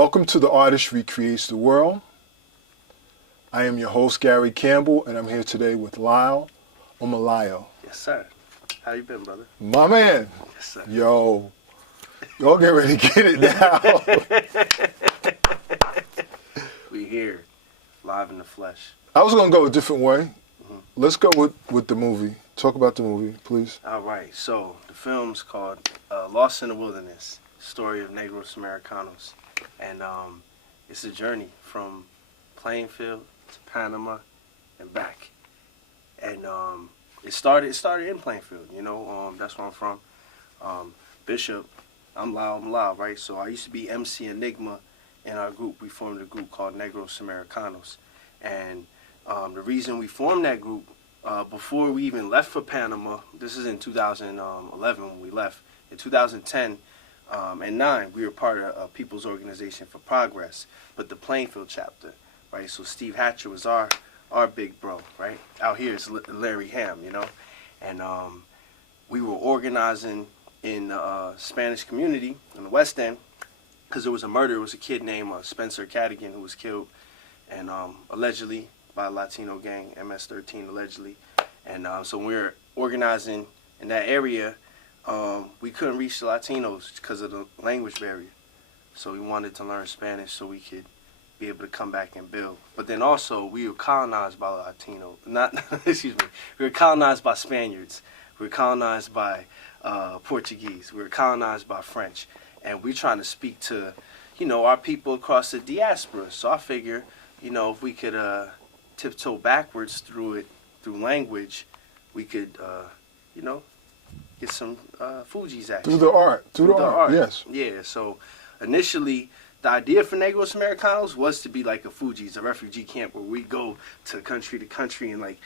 Welcome to The Artist Recreates the World. I am your host, Gary Campbell, and I'm here today with Lyle, Omolayo. Yes, sir. How you been, brother? My man. Yes, sir. Yo, y'all get ready to get it now. We here, live in the flesh. I was going to go a different way. Let's go with the movie. Talk about the movie, please. All right, so the film's called Lost in the Wilderness, Story of Negros Americanos. And it's a journey from Plainfield to Panama and back. And it started in Plainfield, you know, that's where I'm from. Bishop, I'm Lyle, right? So I used to be MC Enigma in our group. We formed a group called Negros Americanos. And the reason we formed that group, before we even left for Panama, this is in 2011 when we left. In 2010 and 9, we were part of a People's Organization for Progress, but the Plainfield chapter, right? So Steve Hatcher was our big bro, right? Out here it's Larry Ham, you know? And we were organizing in the Spanish community in the West End because there was a murder. There was a kid named Spencer Cadigan who was killed, and allegedly by a Latino gang, MS-13 allegedly. And so we were organizing in that area. We couldn't reach the Latinos because of the language barrier. So we wanted to learn Spanish so we could be able to come back and build. But then also we were colonized by Latino, excuse me, we were colonized by Spaniards. We were colonized by Portuguese. We were colonized by French. And we're trying to speak to, you know, our people across the diaspora. So I figure, you know, if we could tiptoe backwards through language, we could, you know, get some Fuji's action. Through the art, yes. Yeah, so initially, the idea for Negros Americanos was to be like a Fuji's, a refugee camp where we go to country and like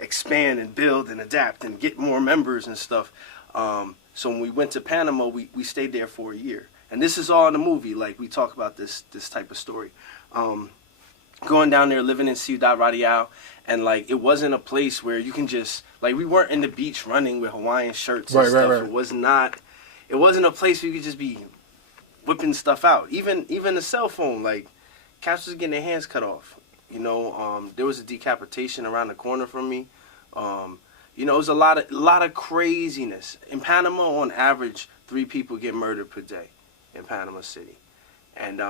expand and build and adapt and get more members and stuff. So when we went to Panama, we stayed there for a year. And this is all in the movie, like we talk about this type of story. Going down there, living in Ciudad Radial, and like it wasn't a place where you can just, like, we weren't in the beach running with Hawaiian shirts and stuff. Right. It wasn't a place where you could just be whipping stuff out. Even a cell phone, like, cats was getting their hands cut off. You know, there was a decapitation around the corner from me. You know, it was a lot of craziness. In Panama, on average, 3 people get murdered per day in Panama City. And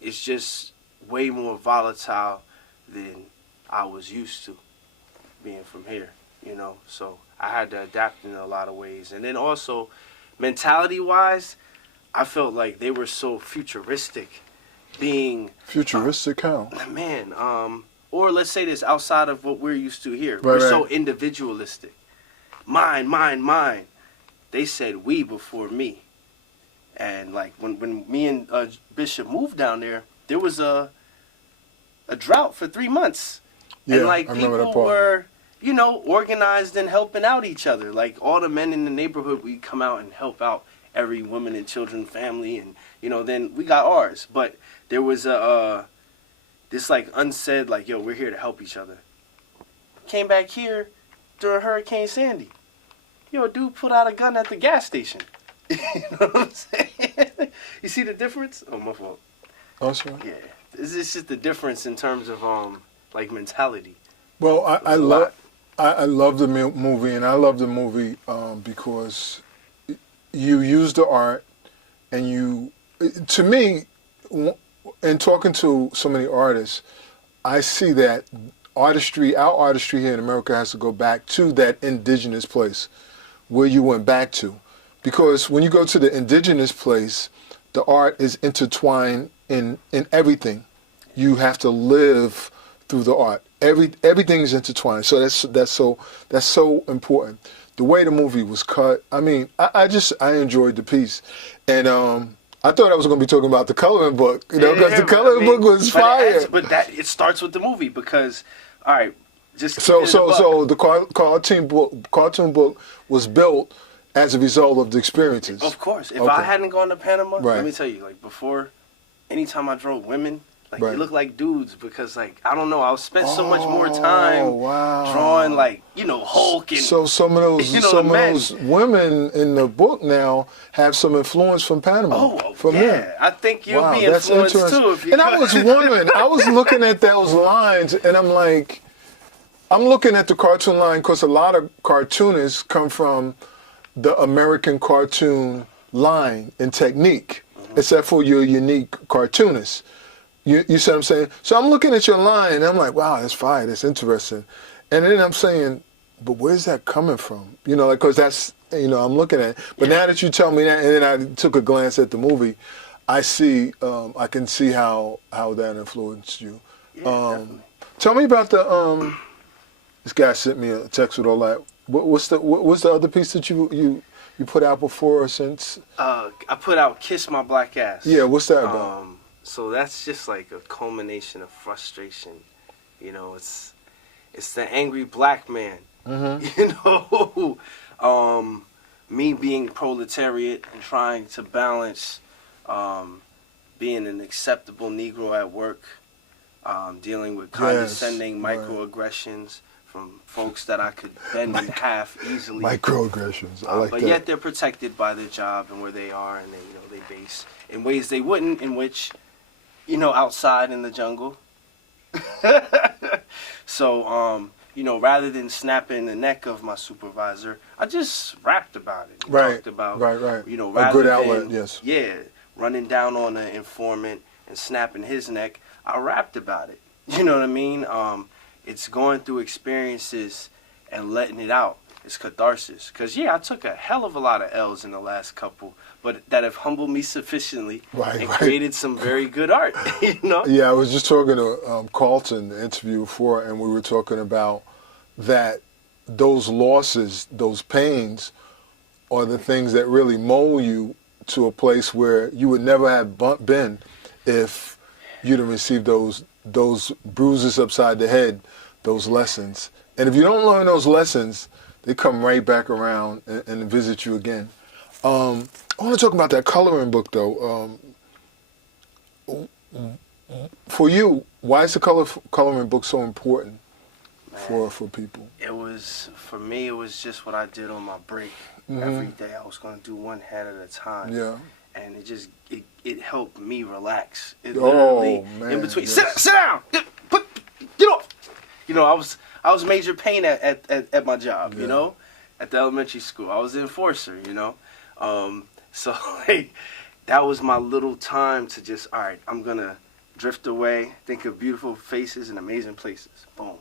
it's just way more volatile than I was used to being from here, you know. So I had to adapt in a lot of ways. And then also, mentality-wise, I felt like they were so futuristic. Futuristic how? Man, or let's say this, outside of what we're used to here. We're so individualistic. Mine, mine, mine. They said we before me. And like when me and Bishop moved down there, there was a drought for 3 months. Yeah, and like people were, you know, organized and helping out each other. Like all the men in the neighborhood, we come out and help out every woman and children, family, and you know, then we got ours. But there was this like unsaid, like, yo, we're here to help each other. Came back here during Hurricane Sandy. Yo, a dude pulled out a gun at the gas station. You know what I'm saying? You see the difference? Oh, my fault. Oh, sorry. Yeah. It's just the difference in terms of like mentality. Well, I love the movie, and I love the movie because you use the art, and you, to me, in talking to so many artists, I see that our artistry here in America has to go back to that indigenous place where you went back to. Because when you go to the indigenous place, the art is intertwined in everything. You have to live through the art. Everything is intertwined. So that's so important. The way the movie was cut, I mean, I enjoyed the piece. And I thought I was going to be talking about the coloring book, you know, because the coloring book was fire. But it starts with the movie because, all right, just so the cartoon book was built as a result of the experiences. Of course. If I hadn't gone to Panama, let me tell you, like before, anytime I drove women, Like they look like dudes because like I don't know, I spent so much more time wow. drawing like, you know, Hulk and so some of those those women in the book now have some influence from Panama. From them. I think you'll be influenced too. If you I was wondering, I was looking at those lines and I'm like, I'm looking at the cartoon line because a lot of cartoonists come from the American cartoon line and technique, except for your unique cartoonist. You see what I'm saying? So I'm looking at your line and I'm like, wow, that's fire, that's interesting. And then I'm saying, but where's that coming from? You know, like, because that's, you know, I'm looking at it. But now that you tell me that, and then I took a glance at the movie, I see, I can see how that influenced you. Tell me about the, this guy sent me a text with all that. What's the other piece that you put out before or since? I put out Kiss My Black Ass. Yeah, what's that about? So that's just like a culmination of frustration. You know, it's the angry black man. You know, me being proletariat and trying to balance being an acceptable Negro at work, dealing with condescending microaggressions from folks that I could bend in half easily. Microaggressions, I like but that. Yet they're protected by their job and where they are, and they, you know, they base in ways they wouldn't, in which, you know, outside in the jungle. So, you know, rather than snapping the neck of my supervisor, I just rapped about it. Talked about, you know, rather a good outlet, yes. Yeah, running down on an informant and snapping his neck, I rapped about it. You know what I mean? It's going through experiences and letting it out. It's catharsis. Because, yeah, I took a hell of a lot of L's in the last couple, but that have humbled me sufficiently and created some very good art, you know? Yeah, I was just talking to Carlton, the interview before, and we were talking about that those losses, those pains, are the things that really mold you to a place where you would never have been if you didn't receive those bruises upside the head, those lessons. And if you don't learn those lessons, they come right back around and visit you again. I want to talk about that coloring book, though. For you, why is the coloring book so important for people? It was, for me, it was just what I did on my break. Every day I was going to do one hand at a time. Yeah. And it just, it helped me relax. It literally, in between, sit down, get off. You know, I was major pain at my job, you know, at the elementary school. I was the enforcer, you know. So, like, that was my little time to just, all right, I'm going to drift away, think of beautiful faces and amazing places. Boom.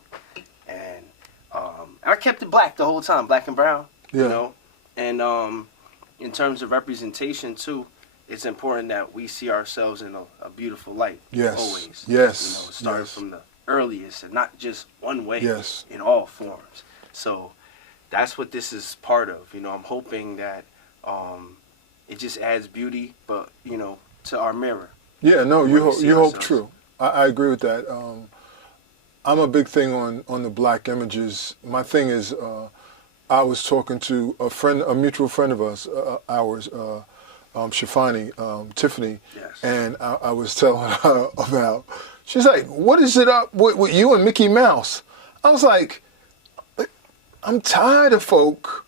And I kept it black the whole time, black and brown, you know. And in terms of representation, too, it's important that we see ourselves in a beautiful light. Yes. Always. Yes. You know, starting from the earliest and not just one way. Yes. In all forms. So that's what this is part of. You know, I'm hoping that it just adds beauty, but, you know, to our mirror. Yeah, no, you hope true. I agree with that. I'm a big thing on the black images. My thing is, I was talking to a mutual friend of ours, Shafani, Tiffany, and I was telling her about, she's like, what is it up with you and Mickey Mouse? I was like, I'm tired of folk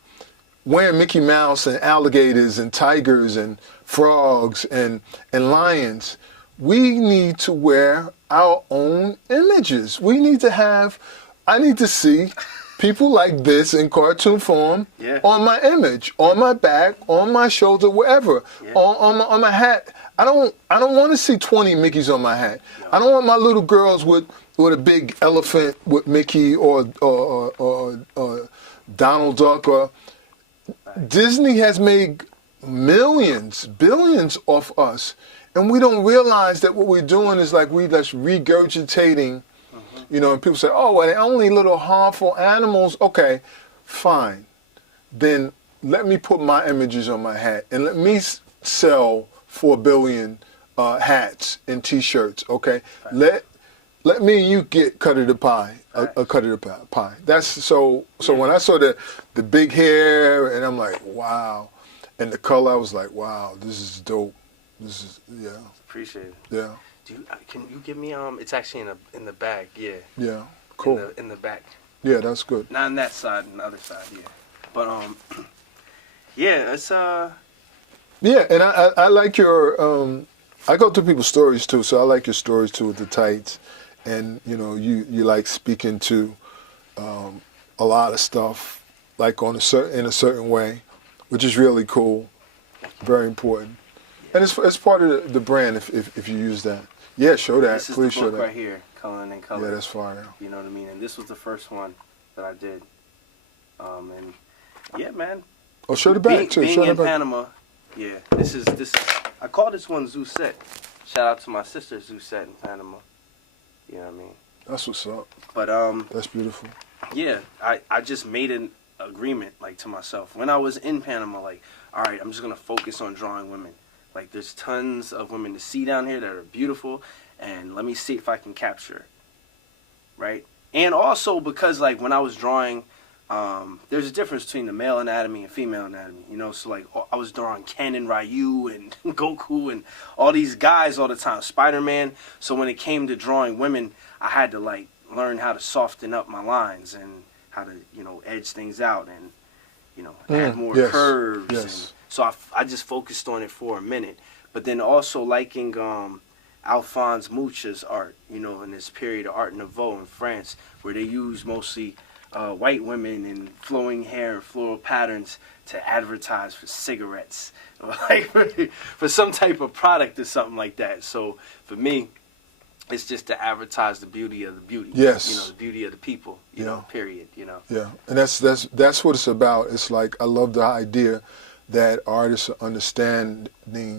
wearing Mickey Mouse and alligators and tigers and frogs and lions. We need to wear our own images. We need to have, I need to see people like this in cartoon form on my image, on my back, on my shoulder, wherever, on my hat. I don't want to see 20 Mickeys on my hat. No. I don't want my little girls with a big elephant with Mickey or Donald Duck. Or Disney has made millions, billions off us, and we don't realize that what we're doing is like we just regurgitating. You know, and people say, oh, well, they're only little harmful animals. Okay, fine. Then let me put my images on my hat and let me sell 4 billion hats and T-shirts, okay? Let me and you get cut of the pie, a cut of the pie. That's so when I saw the big hair, and I'm like, wow. And the color, I was like, wow, this is dope. This is, Appreciate it. Yeah. Can you give me It's actually in the bag. Yeah. Yeah. Cool. In the back. Yeah, that's good. Not on that side, on the other side. Yeah. But yeah, it's Yeah, and I like your I go through people's stories too, so I like your stories too with the tights, and you know you like speaking to a lot of stuff like in a certain way, which is really cool, very important, and it's part of the brand if you use that. Yeah, show that. This is Please the show book that. right here, Coloring in Color. Yeah, that's fire. You know what I mean? And this was the first one that I did. And yeah, man. Oh, show the back too. Being Show the in back. Panama, yeah. This is. I call this one Zousette. Shout out to my sister Zousette in Panama. You know what I mean? That's what's up. But That's beautiful. yeah, I just made an agreement like to myself when I was in Panama. Like, all right, I'm just gonna focus on drawing women. Like, there's tons of women to see down here that are beautiful, and let me see if I can capture it. Right? And also because, like, when I was drawing, there's a difference between the male anatomy and female anatomy, you know? So, like, I was drawing Ken and Ryu and Goku and all these guys all the time, Spider-Man. So when it came to drawing women, I had to, like, learn how to soften up my lines and how to, you know, edge things out and, you know, add more curves. Yes. And so I just focused on it for a minute. But then also liking Alphonse Mucha's art, you know, in this period of Art Nouveau in France, where they use mostly white women in flowing hair and floral patterns to advertise for cigarettes or like for some type of product or something like that. So for me, it's just to advertise the beauty of the beauty. Yes. You know, the beauty of the people, you know, period, you know. Yeah, and that's what it's about. It's like, I love the idea that artists are understanding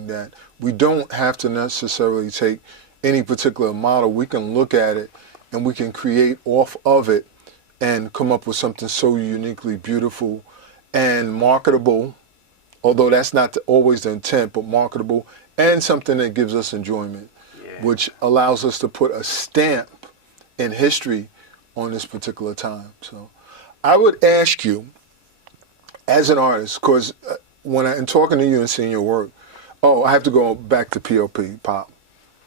that we don't have to necessarily take any particular model. We can look at it and we can create off of it and come up with something so uniquely beautiful and marketable, although that's not always the intent, but marketable, and something that gives us enjoyment, which allows us to put a stamp in history on this particular time. So I would ask you, as an artist, because when I'm talking to you and seeing your work, I have to go back to POP, Pop.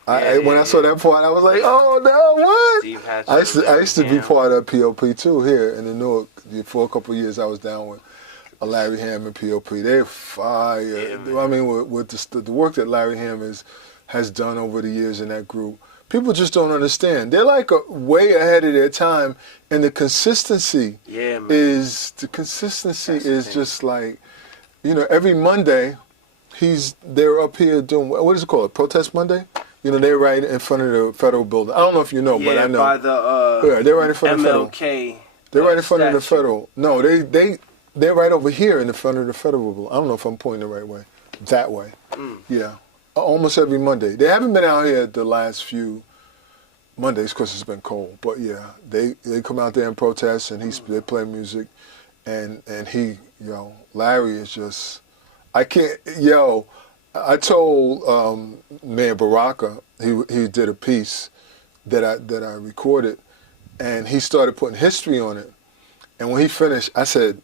When I saw that part, I was like, oh, no, what? I used to be part of POP, too, here in the Newark. For a couple of years, I was down with Larry Hamm and POP. They're fire. Yeah, I mean, with the work that Larry Hamm has done over the years in that group, people just don't understand. They're like way ahead of their time, and the consistency is just like, you know, every Monday, they're up here doing, what is it called, Protest Monday? You know, they're right in front of the federal building. I don't know if you know, but I know. By the they're right in front of the federal. MLK. They're right in front of the federal. No, they're right over here in the front of the federal building. I don't know if I'm pointing the right way. That way. Yeah. Almost every Monday. They haven't been out here the last few Mondays because it's been cold. But yeah, they come out there and protest, and they play music, and Larry is just, I told Mayor Baraka, he did a piece that I recorded, and he started putting history on it. And when he finished, I said,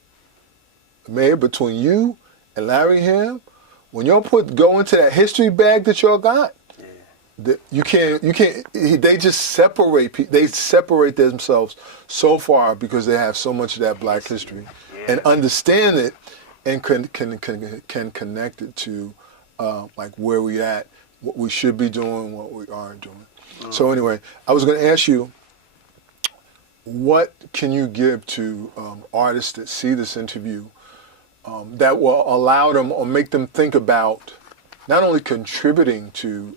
Mayor, between you and Larry Hamm, when y'all go into that history bag that y'all got, you can't. They just separate. They separate themselves so far because they have so much of that Black history, and understand it, and can connect it to like where we at, what we should be doing, what we aren't doing. So anyway, I was going to ask you, what can you give to artists that see this interview that will allow them or make them think about not only contributing to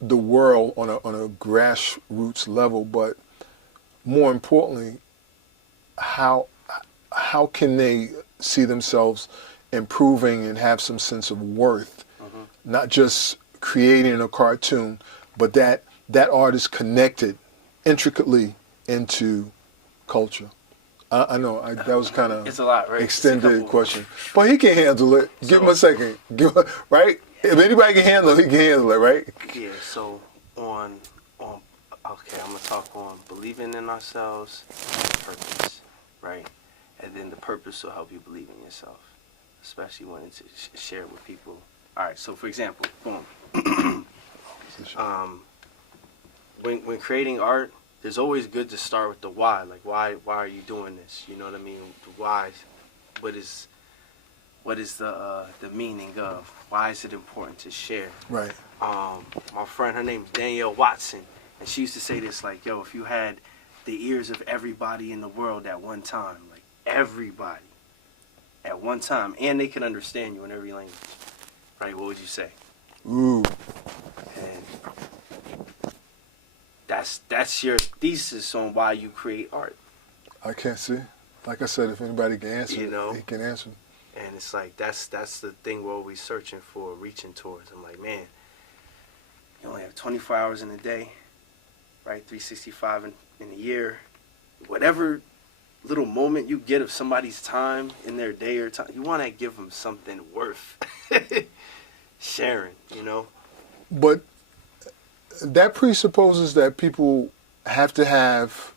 the world on a grassroots level, but more importantly, how can they see themselves improving and have some sense of worth, not just creating a cartoon, but that art is connected intricately into culture. I know that was kind of it's a lot, right? Extended question, but he can handle it. Give him a second, right? If anybody can handle it, he can handle it, right? Yeah. So on okay, I'm gonna talk on believing in ourselves, purpose, right? And then the purpose will help you believe in yourself, especially when it's share it with people. All right. So for example, boom. When creating art, there's always good to start with the why. Like, why are you doing this? You know what I mean? The why. What is the meaning of? Why is it important to share? Right. My friend, her name's Danielle Watson, and she used to say this, like, yo, if you had the ears of everybody in the world at one time, like everybody at one time, and they can understand you in every language, right? What would you say? Ooh. And that's your thesis on why you create art. I can't see. Like I said, if anybody can answer, You know? he can answer. And it's like, that's the thing we're always searching for, reaching towards. I'm like, man, you only have 24 hours in a day, right? 365 in a year. Whatever little moment you get of somebody's time in their day or time, you want to give them something worth sharing, you know? But that presupposes that people have to have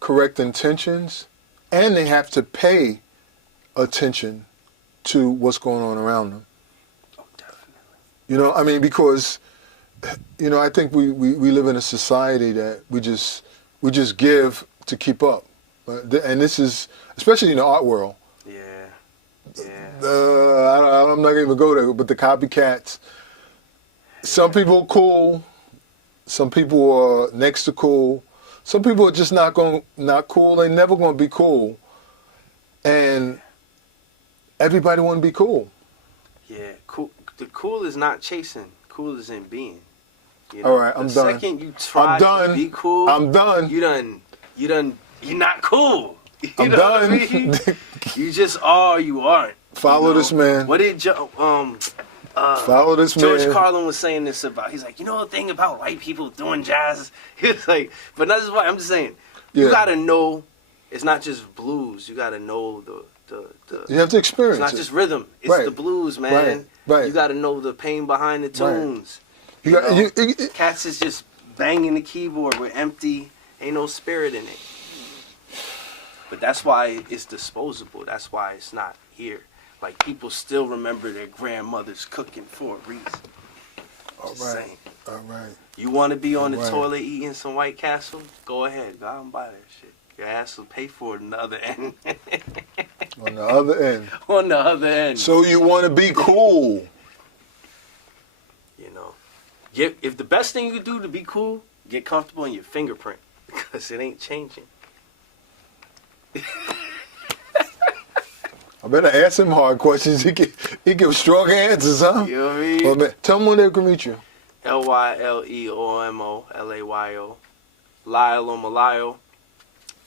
correct intentions, and they have to pay attention to what's going on around them. Oh, definitely. You know, I mean, because, you know, I think we live in a society that we just give to keep up. And this is, especially in the art world. Yeah. I'm not going to even go there, but the copycats. Some people are cool. Some people are next to cool. Some people are just not cool. They're never going to be cool. And everybody want to be cool. Yeah, cool. The cool is not chasing. Cool is in being. You know? All right, I'm done. The second you try to be cool, I'm done. You're not cool. You I'm know done. What I mean? You just are. You aren't. Follow this man. What did follow this George man. Carlin was saying this about? He's like, you know the thing about white people doing jazz? He was like, but that's why I'm just saying. You Yeah. gotta know. It's not just blues. You gotta know the. You have to experience It's not it. just rhythm. It's Right. the blues, man. Right. You gotta know the pain behind the tunes. You got, Cats is just banging the keyboard with empty, ain't no spirit in it. But that's why it's disposable. That's why it's not here. Like, people still remember their grandmothers cooking for a reason. all Just right. saying. All right. You want to be on the Right. toilet eating some White Castle? Go ahead. Go out and buy that shit. Your ass will pay for it on the other end. On the other end. On the other end. So you want to be cool. You know, if the best thing you can do to be cool, get comfortable in your fingerprint, because it ain't changing. I better ask him hard questions. He gives strong answers, huh? You know what I mean? Well, man, tell him where they can reach you. LyleOmolayo. Lyle Omolayo.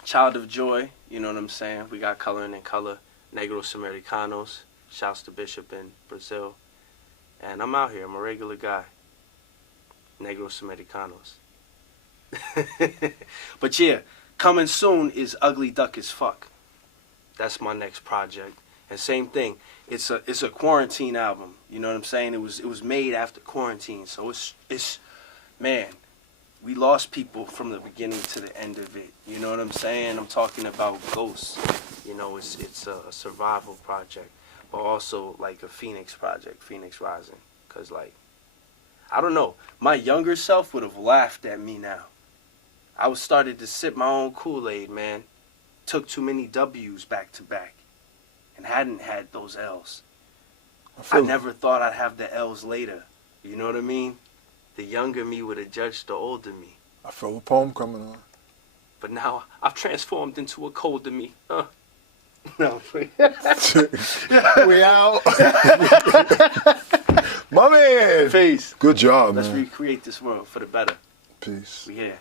Child of Joy. You know what I'm saying? We got Coloring in Color. Negros Americanos. Shouts to Bishop in Brazil. And I'm out here. I'm a regular guy. Negros Americanos. But yeah, coming soon is Ugly Duck as Fuck. That's my next project. And same thing. It's a quarantine album. You know what I'm saying? It was made after quarantine. So it's man, we lost people from the beginning to the end of it. You know what I'm saying? I'm talking about ghosts. You know, it's a survival project, but also like a Phoenix project, Phoenix Rising. Cause like, I don't know, my younger self would have laughed at me now. I was started to sip my own Kool-Aid, man. Took too many W's back to back, and hadn't had those L's. I never thought I'd have the L's later. You know what I mean? The younger me would have judged the older me. I feel a poem coming on. But now I've transformed into a colder me. No. We out. My man. Peace. Good job, Let's man. recreate this world for the better. Peace. We here.